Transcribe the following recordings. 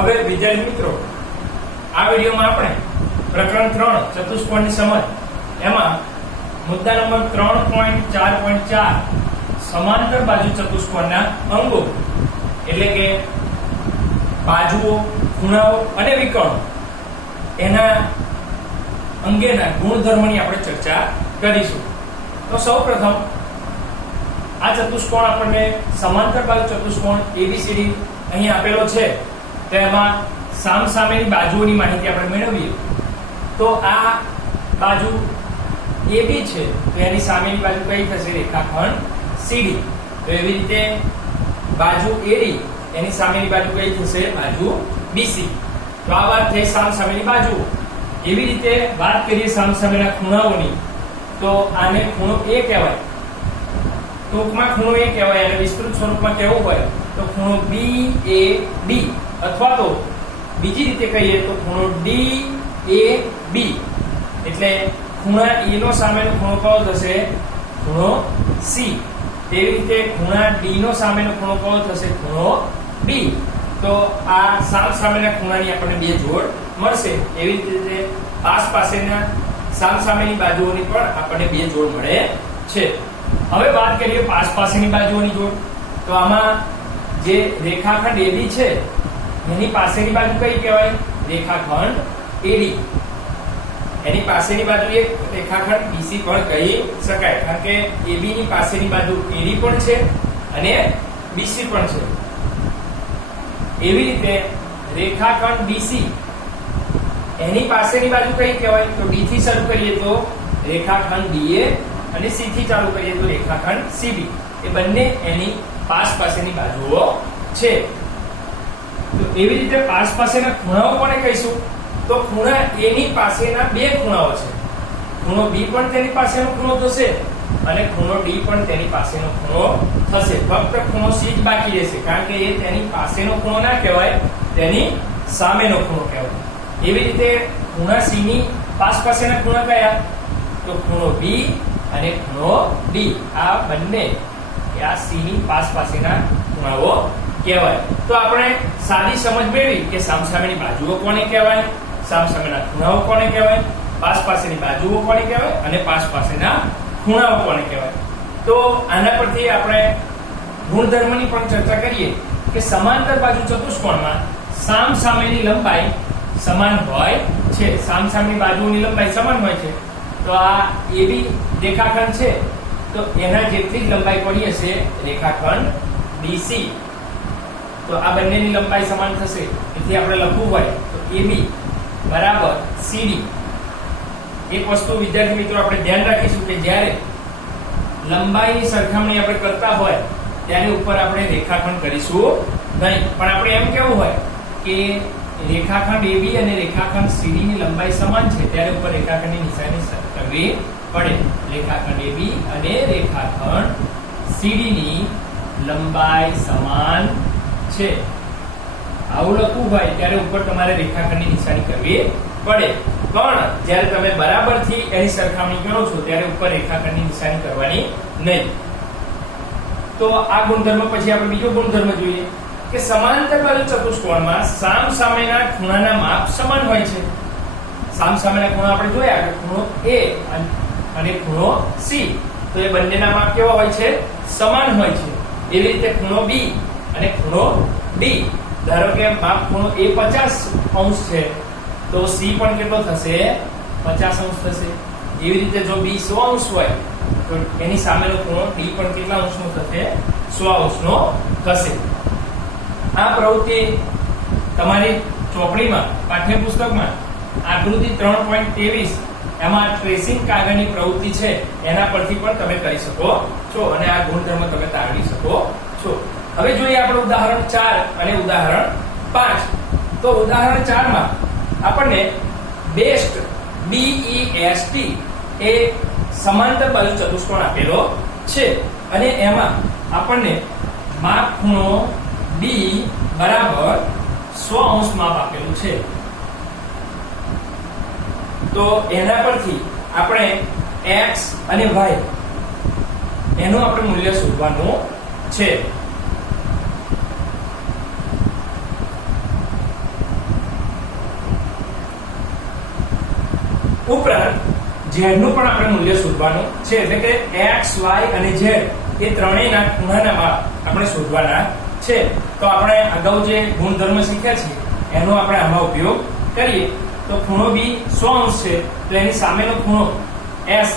હવે વિદ્યાર્થી મિત્રો, આ વિડીયોમાં આપણે પ્રકરણ 3 ચતુષ્કોણની સમજ એમાં મુદ્દા નંબર 3.4.4 સમાંતર બાજુ ચતુષ્કોણના અંગો એટલે કે બાજુઓ, ખૂણાઓ અને વિકર્ણો એના અંગેના ગુણધર્મની આપણે ચર્ચા કરીશું. તો સૌપ્રથમ આ ચતુષ્કોણ આપણને સમાંતર બાજુ ચતુષ્કોણ ABCD અહીં આપેલો છે. તેમાં સામસામેની બાજુઓની માહિતી આપણે મેળવીએ તો આ બાજુ AB છે તો એની સામેની બાજુ કઈ થશે? રેખાખંડ CD. તો એવી રીતે બાજુ AD એની સામેની બાજુ કઈ થશે? બાજુ BC. તો આ વાત થઈ સામસામેની બાજુઓ. એવી રીતે વાત કરીએ સામસામેના ખૂણાઓની તો આને ખૂણો A કહેવાય. ટૂંકમાં ખૂણો A કહેવાય અને વિસ્તૃત સ્વરૂપમાં કેવું હોય તો ખૂણો BAB અથવા તો બીજી રીતે કહીએ તો ખૂણો DAB. એટલે ખૂણા A નો સામેનો ખૂણો કયો થશે? ખૂણો C. તેવી રીતે ખૂણા D નો સામેનો ખૂણો કયો થશે? ખૂણો B. તો આ સામસામેના ખૂણાની આપણને બે જોડ મળશે. એવી રીતે પાસેના સામસામેની બાજુઓની પણ આપણને બે જોડ મળે છે. હવે વાત કરીએ પાસેની બાજુઓની જોડ. તો આમાં જે રેખાખંડ AB છે એની પાસેની બાજુ કઈ કહેવાય? રેખાખંડ AD. એની પાસેની બાજુ એક રેખાખંડ BC પણ કહી શકાય, કારણ કે AB ની પાસેની બાજુ AD પણ છે અને BC પણ છે. એવી રીતે રેખાખંડ BC એની પાસેની બાજુ કઈ કહેવાય? તો D થી શરૂ કરીએ તો રેખાખંડ DA અને C થી ચાલુ કરીએ તો રેખાખંડ CB. એ બંને એની પાસેની બાજુઓ છે. તો એવી રીતે પાસેના ખૂણાઓ કોને કહીશું? તો ખૂણા A ની પાસેના બે ખૂણાઓ છે. ખૂણો B પણ તેની પાસેનો ખૂણો થશે અને ખૂણો D પણ તેની પાસેનો ખૂણો થશે. ફક્ત ખૂણો C જ બાકી રહેશે, કારણ કે એ તેની પાસેનો ખૂણો ના કહેવાય, તેની સામેનો ખૂણો કહેવાય. એવી રીતે ખૂણા C ની પાસેના ખૂણા કયા? તો ખૂણો B અને ખૂણો D. આ બંને આ C ની પાસેના ખૂણાઓ કહેવાય. તો આપણે સાદી સમજ મેળવી કે સામસામેની બાજુઓ કોને કહેવાય, સામસામેના ખૂણાઓ કોને કહેવાય, પાસેની બાજુઓ કોને કહેવાય અને પાસેના ખૂણાઓ કોને કહેવાય. તો આના પરથી આપણે ગુણધર્મની પણ ચર્ચા કરીએ કે સમાંતર બાજુ ચતુષ્કોણમાં સામસામેની લંબાઈ સમાન હોય છે. સામસામેની બાજુઓની લંબાઈ સમાન હોય છે. તો આ AB રેખાખંડ છે તો એના જેટલી જ લંબાઈ પડી હશે રેખાખંડ BC. તો આ બંનેની લંબાઈ સમાન થશે. તેથી આપણે લખવું હોય તો AB બરાબર CD. એક વસ્તુ વિદ્યાર્થી મિત્રો આપણે ધ્યાન રાખીશું કે જ્યારે લંબાઈની સરખામણી આપણે કરતા હોય ત્યારે ઉપર આપણે રેખાખંડ કરીશું નહીં, પણ આપણે એમ કેવું હોય કે રેખાખંડ AB અને રેખાખંડ CD ની લંબાઈ સમાન છે ત્યારે ઉપર રેખાખંડની નિશાની કરવી પડે. રેખાખંડ AB અને રેખાખંડ CD ની લંબાઈ સમાન છે આવું લખવું હોય ત્યારે ઉપર તમારે રેખાખંડની નિશાની કરવી પડે. પણ જ્યારે તમે બરાબરથી એની સરખામણી કરો છો ત્યારે ઉપર રેખાખંડની નિશાની કરવાની નહીં. તો આ ગુણધર્મ પછી આપણે બીજો ગુણધર્મ જોઈએ કે સમાંતર બાજુ ચતુષ્કોણમાં સામસામેના ખૂણાના માપ સમાન હોય છે. સામસામેના ખૂણા આપણે જોયા કે ખૂણો A અને ખૂણો C. તો એ બંનેના માપ કેવા હોય છે? સમાન હોય છે. એવી રીતે ખૂણો B અને ખૂણો D. ધારો કે માપ ખૂણો A 50° છે તો C પણ કેટલો થશે? 50° થશે. એવી રીતે જો B 100° હોય તો એની સામેનો ખૂણો D પણ કેટલા અંશનો થશે? 100° થશે. આ પ્રવૃત્તિ તમારી ચોપડીમાં પાઠ્યપુસ્તકમાં આકૃતિ 3.23 એમાં ટ્રેસિંગ કાગળની પ્રવૃત્તિ છે એના પરથી પણ તમે કરી શકો છો અને આ ગુણધર્મ તમે તારવી શકો છો. હવે જોઈએ આપણે ઉદાહરણ 4 અને ઉદાહરણ 5. તો ઉદાહરણ 4 માં આપણને બેસ્ટ BEST એ સમાંતર બાજુ ચતુષ્કોણ આપેલો છે અને એમાં આપણને માપ ખૂણો B બરાબર 100° માપ આપેલું છે. તો એના પરથી આપણે x અને y એનું આપણે મૂલ્ય શોધવાનું છે. ઉપરાંત z નું પણ આપણે મૂલ્ય શોધવાનું છે, એટલે કે x y અને z એ ત્રણેયના ખૂણાના માપ આપણે શોધવાના છે. તો આપણે અગાઉ જે ગુણધર્મ શીખ્યા છે એનો આપણે આમાં ઉપયોગ કરીએ. તો ખૂણો b 100 છે, તો એની સામેનો ખૂણો s,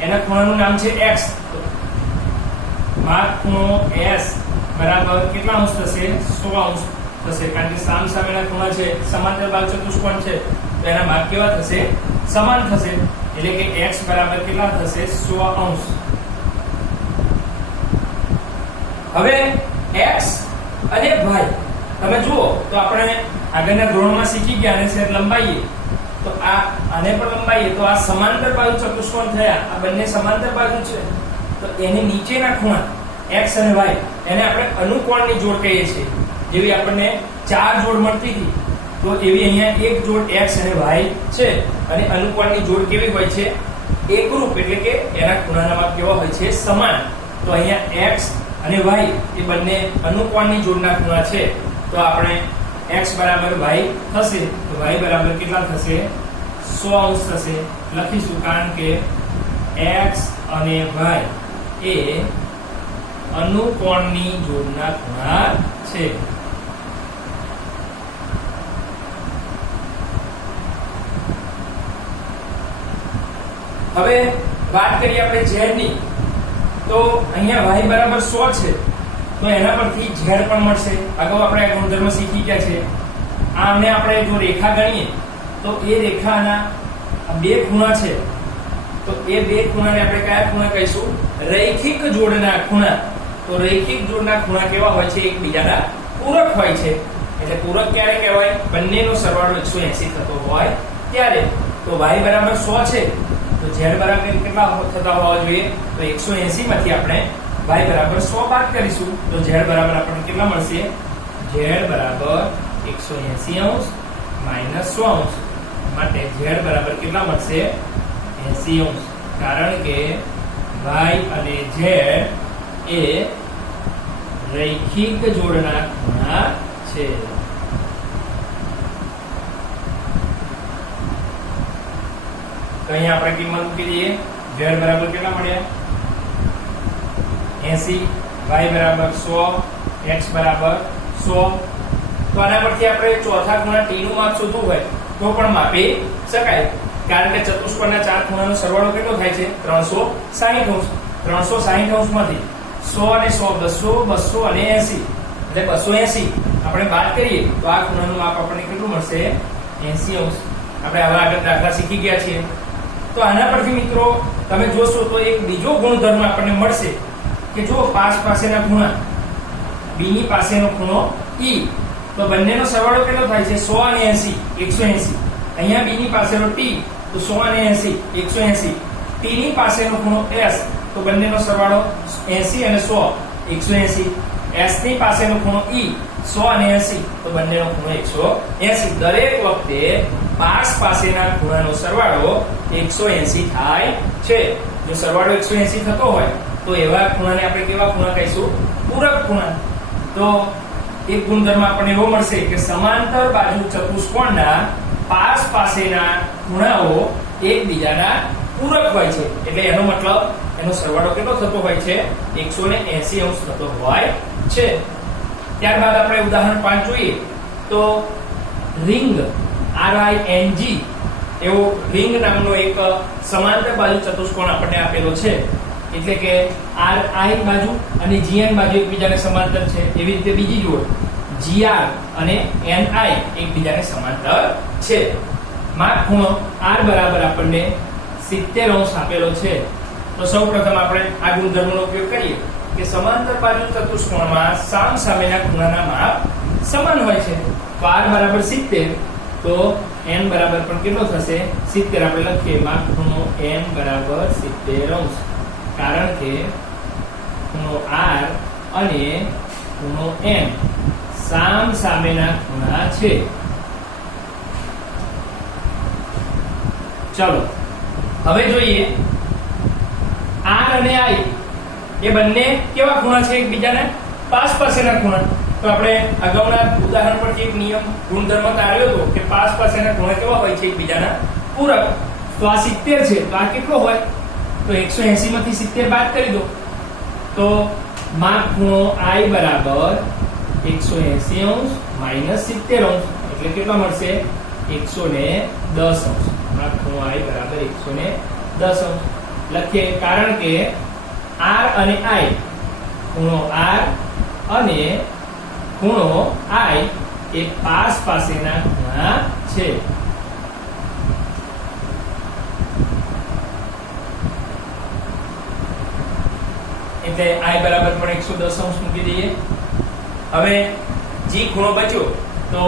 એના ખૂણાનું નામ છે x. માપ ખૂણો s બરાબર કેટલા અંશ થશે? 100 અંશ થશે, કારણ કે સામેના ખૂણા છે, સમાંતર બાજુ ચતુષ્કોણ છે, તો એના માપ કેવા થશે? સમાન થશે. એટલે કે x બરાબર કેટલા થશે? 100 અંશ. હવે x અને y તમે જુઓ તો આપણે આગળના ધોરણમાં શીખી ગયા, અને સેટ લંબાઈએ તો આને પણ લંબાઈએ તો આ સમાંતર બાજુ ચતુષ્કોણ થયા. આ બંને સમાંતર બાજુ છે, તો એની નીચેના ખૂણા x અને y એને આપણે અનુકોણની જોડ કહીએ છીએ. જેવી આપણને 4 જોડ મળતી હતી, તો એવી અહીંયા એક જોડ x અને y છે, અને અનુકોણની જોડ કેવી હોય છે? એકરૂપ, એટલે કે એના ખૂણાના માપ કેવા હોય છે? સમાન. તો અહીંયા x અને y એ બંને અનુકોણની જોડના ખૂણા છે, તો આપણે x બરાબર y થશે, તો y બરાબર કેટલા થશે? 100 અંશ થશે. લખીશું, કારણ કે x અને y એ અનુકોણની જોડના ખૂણા છે. હવે વાત કરીએ આપણે z ની, તો અહીંયા y બરાબર 100 છે, તો એના પરથી z પણ મળશે. અગાઉ આપણે આ ગુણધર્મ શીખી ગયા છે. આમને આપણે જો રેખા ગણીએ તો એ રેખાના બે ખૂણા છે, તો એ બે ખૂણાને આપણે કયા ખૂણા કહીશું? રૈખિક જોડના ખૂણા. તો રૈખિક જોડના ખૂણા કેવા હોય છે? એકબીજાના પૂરક હોય છે. એટલે પૂરક ક્યારે કહેવાય? બંનેનો સરવાળો 180 થતો હોય ત્યારે. તો y બરાબર 100 છે, તો z બરાબર કેટલા થતા હોવા જોઈએ? તો 180 માંથી આપણે y બરાબર 100 બાદ કરીશું, તો z બરાબર આપણને કેટલા મળશે? z બરાબર 180 અંશ માઈનસ 100 અંશ. માટે z બરાબર કેટલા મળશે? 80 અંશ. કારણ કે y અને z એ રૈખિક જોડના ખૂણા છે. તો અહીંયા આપણે કિંમત મૂકી દઈએ. z બરાબર કેટલા મળ્યા? 80, y બરાબર 100, x બરાબર 100. તો આના પરથી આપણે ચોથા ખૂણા t નું માપ શોધવું હોય તો પણ માપી શકાય, કારણ કે ચતુષ્કોણના ચાર ખૂણાનો સરવાળો કેટલો થાય છે? 360 અંશ. 360 અંશમાંથી 100 અને 100 200, 200 અને 80, એટલે 280 આપણે બાદ કરીએ તો આ ખૂણાનું માપ આપણને કેટલું મળશે? 80 અંશ. આપણે હવે આગળ દાખલા શીખી ગયા છીએ. તો આના પરથી મિત્રો તમે જોશો તો એક બીજો ગુણધર્મ આપણને મળશે કે જો પાસેના ખૂણા b ની પાસેનો ખૂણો e, તો બંનેનો સરવાળો કેટલો થાય છે? 100 અને 80, 180. અહીંયા b ની પાસેનો t, તો 100 અને 80, 180. t ની પાસેનો ખૂણો s, તો બંનેનો સરવાળો 80 અને 100, 180. s ની પાસેનો ખૂણો e, 100 અને 80, તો બંનેનો ખૂણો 180. દરેક વખતે પાસેના ખૂણાનો સરવાળો 180 થાય છે. જો સરવાળો 180 થતો હોય તો એવા ખૂણાને આપણે કેવા ખૂણા કહીશું? પૂરક ખૂણા. તો એક ગુણધર્મ આપણને એવો મળશે કે સમાંતર બાજુ ચતુષ્કોણના પાસેના ખૂણાઓ એકબીજાના પૂરક હોય છે. એટલે એનો મતલબ એનો સરવાળો કેટલો થતો હોય છે? 180 અંશ થતો હોય છે. ત્યારબાદ આપણે ઉદાહરણ 5 જોઈએ. તો રિંગ RING એવો રિંગ નામનો એક સમાંતર બાજુ ચતુષ્કોણ આપણને આપેલો છે. એટલે કે RI બાજુ અને GN બાજુ એકબીજાને સમાંતર છે. એવી રીતે બીજી જોડ GR અને NI એકબીજાને સમાંતર છે. માપ ખૂણો R બરાબર આપણને 70 અંશ આપેલો છે. તો સૌપ્રથમ આપણે આ ગુણધર્મનો ઉપયોગ કરીએ કે સમાંતર બાજુ ચતુષ્કોણમાં સામેના ખૂણાના માપ સમાન હોય છે. તો R બરાબર 70, તો n બરાબર પણ કેટલો થશે? 70. આપણે લખીએ માપ ખૂણો n બરાબર 70 અંશ, કારણ કે ખૂણો R અને ખૂણો n સામેના ખૂણા છે. ચલો હવે જોઈએ R અને I એ બંને કેવા ખૂણા છે? એકબીજાના પાસેના ખૂણા. તો આપણે અગાઉના ઉદાહરણ પરથી એક નિયમ ગુણધર્મ તાર્યો હતો કે પાસેના ખૂણા કેવા હોય છે? એકબીજાના પૂરક. તો આ 70 છે, તો આ કેટલો હોય? તો 180 માંથી 70 બાદ કરી દો તો માપ ખૂણો I બરાબર 180 અંશ માઈનસ 70 અંશ એટલે કેટલો મળશે? 110 અંશ. માપ ખૂણો I બરાબર 110 અંશ લખીએ, કારણ કે R અને I, ખૂણો R અને ખૂણો I એ પાસેના ખૂણા છે. એટલે I બરાબર પણ 110 અંશ મૂકી દઈએ. હવે G ખૂણો બચ્યો તો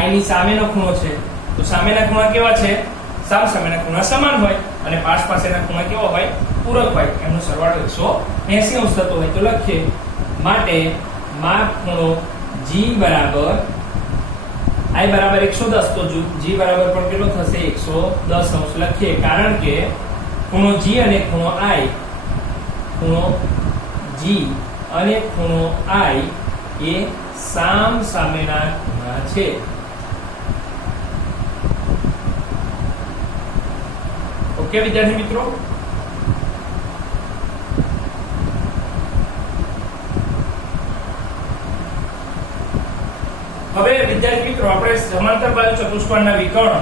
I ની સામેનો ખૂણો છે, તો સામેના ખૂણા કેવા છે? સામેના ખૂણા સમાન હોય અને પાસેના ખૂણા કેવા હોય? પૂરક હોય. એમનો સરવાળો 180 અંશ થતો હોય. તો લખીએ, માટે માપ ખૂણો G બરાબર I બરાબર 110, તો G બરાબર પણ કેટલો થશે? 110 અંશ લખીએ, કારણ કે ખૂણો G અને ખૂણો I, ખૂણો G અને ખૂણો I એ સામેના ખૂણા છે. ઓકે વિદ્યાર્થી મિત્રો, હવે વિદ્યાર્થી મિત્રો આપણે સમાંતર બાજુ ચતુષ્કોણના વિકર્ણ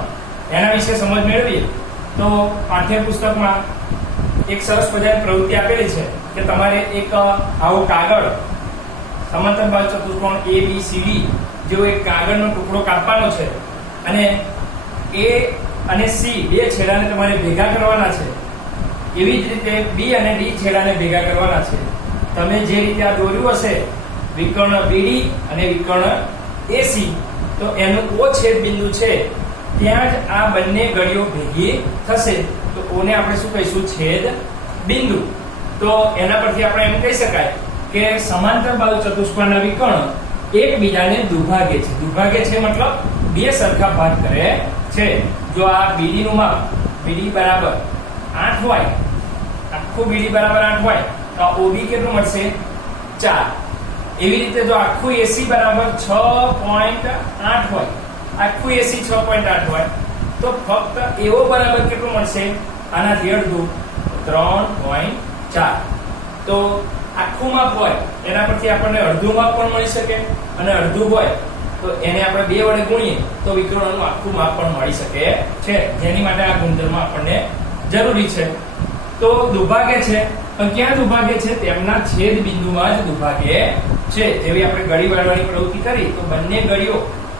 એના વિશે સમજ મેળવીએ. તો પાઠ્યપુસ્તકમાં એક સરસ મજાની પ્રવૃત્તિ આપેલી છે કે તમારે એક આવો કાગળ સમાંતર બાજુ ચતુષ્કોણ ABCD જેવો એક કાગળનો ટુકડો કાપવાનો છે અને A અને C બે છેડાને તમારે ભેગા કરવાના છે. એવી જ રીતે B અને D છેડાને ભેગા કરવાના છે. તમે જે રીતે આ દોર્યું હશે વિકર્ણ BD અને વિકર્ણ AC, તો એનું O છેદ બિંદુ છે ત્યાં જ આ બંને ગળીઓ ભેગી થશે. તો O ને આપણે શું કહીશું? છેદ બિંદુ. તો એના પરથી આપણે એમ કહી શકાય કે સમાંતર બાજુ ચતુષ્કોણના વિકર્ણ એકબીજાને દુભાગે છે. દુભાગે છે મતલબ બે સરખા ભાગ કરે છે. જો આ BD નું માપ BD બરાબર 8 હોય, આખું BD બરાબર 8 હોય તો આ OB કેટલું મળશે? 4. એવી રીતે જો આખું AC બરાબર 6.8 હોય, આખું AC 6.8 હોય તો ફક્ત AO બરાબર કેટલું મળશે? આનાથી અડધું, 3.4. તો આખું માપ હોય એના પરથી આપણને અડધું માપ પણ મળી શકે અને અડધું હોય તો એને આપણે 2 વડે ગુણીએ તો વિકર્ણનું આખું માપ પણ મળી શકે છે, જેની માટે આ ગુણધર્મ આપણને જરૂરી છે. તો દુભાગે છે, પણ ક્યાં દુભાગે છે? તેમના છેદ બિંદુમાં જ દુભાગે છે. જેવી આપણે ગળી વાળવાની પ્રવૃત્તિ કરી તો બંને ગળીઓ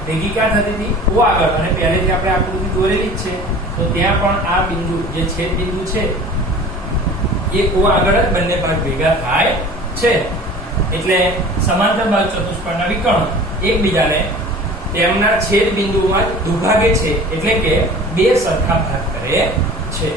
ભેગી ક્યાં થતી હતી? O આગળ, અને પહેલેથી આપણે આકૃતિ દોરેલી જ છે. તો ત્યાં પણ આ બિંદુ જે છેદ બિંદુ છે એ O આગળ જ બંને ભાગ ભેગા થાય છે. એટલે સમાંતર બાજુ ચતુષ્કોણના વિકર્ણ એકબીજાને તેમના છેદ બિંદુમાં જ દુભાગે છે, એટલે કે બે સરખા ભાગ કરે છે.